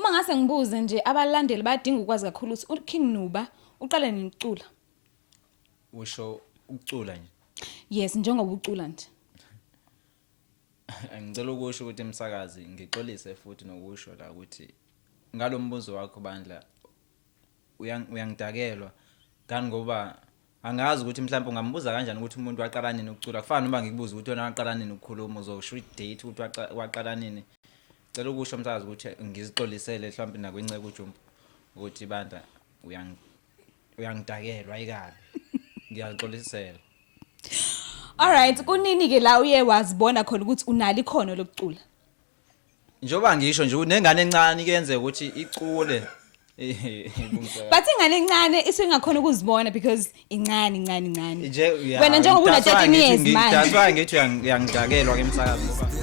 Uma ngase ngibuze nje abalandeli bayadinga ukwazi kakhulu ukuthi uKing Nuba uqale nini ukucula? Usho ukucula nje. Yes, njengoba ucula nje. Ngicela ukusho ukuthi emsakazi ngixolise futhi nokusho la ukuthi ngalombuzo wakho bandla uyangidakelwa ngani ngoba angazi ukuthi mhlawumbe ungambuza kanjani ukuthi umuntu waqala nini ukucula kufana noma ngikubuza ukuthi wena waqala nini ukukhuluma uzosho idate ukuthi waqala nini. Ngicela ukusho umsakazi ukuthi ngizixolisele mhlawumbe nakwenceke ujumbo ukuthi bandla uyangidakelwa ayikabi. Ngiyaxolisela. Alright, kunini ke la uye wazibona khona ukuthi unali ikhono lokucula? Njoba ngisho nje unengane encane kuyenze ukuthi icule. But ingane encane isingakhona ukuzibona because incane. Nje wena njengoba una 13 years manje. Ngidaswa ngithi uyangidakelwa ke emsakazi ngoba